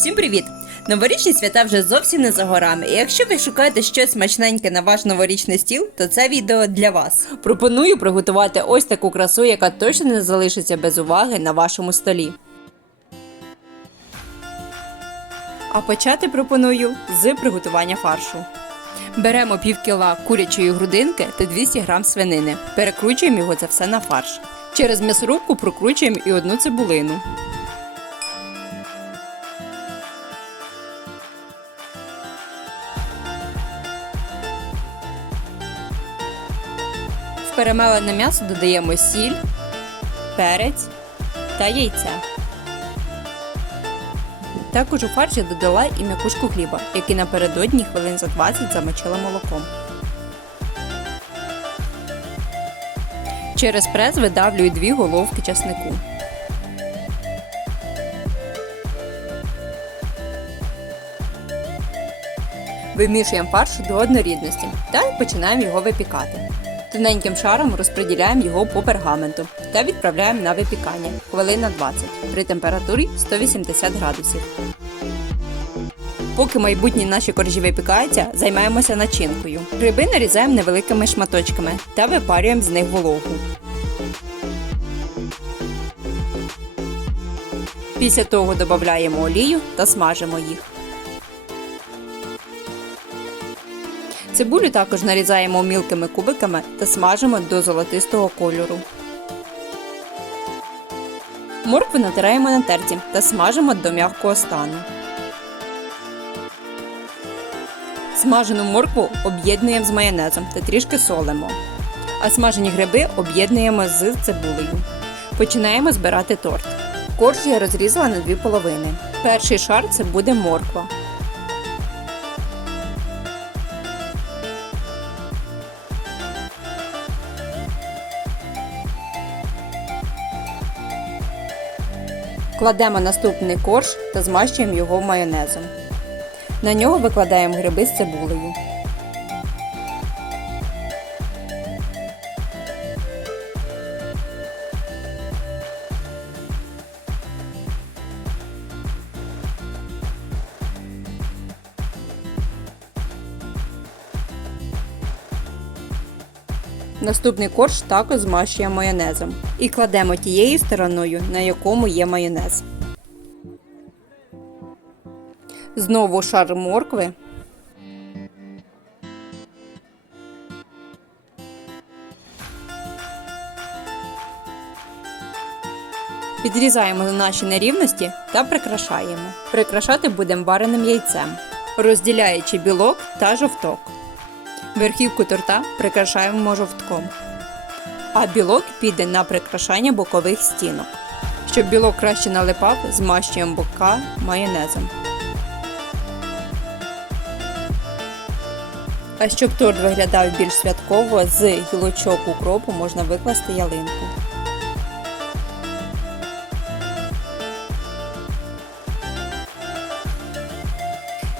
Всім привіт! Новорічні свята вже зовсім не за горами. І якщо ви шукаєте щось смачненьке на ваш новорічний стіл, то це відео для вас. Пропоную приготувати ось таку красу, яка точно не залишиться без уваги на вашому столі. А почати пропоную з приготування фаршу. Беремо пів кіла курячої грудинки та 200 грам свинини. Перекручуємо його це все на фарш. Через м'ясорубку прокручуємо і одну цибулину. Перемелене м'ясо додаємо сіль, перець та яйця. Також у фарш я додала і м'якушку хліба, який напередодні хвилин за 20 замочила молоком. Через прес видавлюю дві головки часнику. Вимішуємо фарш до однорідності та починаємо його випікати. Тоненьким шаром розподіляємо його по пергаменту та відправляємо на випікання хвилин на 20 при температурі 180 градусів. Поки майбутні наші коржі випікаються, займаємося начинкою. Гриби нарізаємо невеликими шматочками та випарюємо з них вологу. Після того додаємо олію та смажимо їх. Цибулю також нарізаємо мілкими кубиками та смажимо до золотистого кольору. Моркву натираємо на терці та смажимо до м'якого стану. Смажену моркву об'єднуємо з майонезом та трішки солимо. А смажені гриби об'єднуємо з цибулею. Починаємо збирати торт. Корж я розрізала на дві половини. Перший шар це буде морква. Кладемо наступний корж та змащуємо його майонезом. На нього викладаємо гриби з цибулею. Наступний корж також змащуємо майонезом і кладемо тією стороною, на якому є майонез. Знову шар моркви. Підрізаємо наші нерівності та прикрашаємо. Прикрашати будемо вареним яйцем, розділяючи білок та жовток. Верхівку торта прикрашаємо жовтком, а білок піде на прикрашання бокових стінок. Щоб білок краще налипав, змащуємо бока майонезом. А щоб торт виглядав більш святково, з гілочок укропу можна викласти ялинку.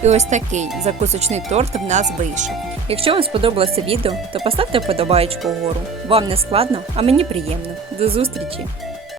І ось такий закусочний торт в нас вийшов. Якщо вам сподобалося відео, то поставте вподобаєчку вгору. Вам не складно, а мені приємно. До зустрічі!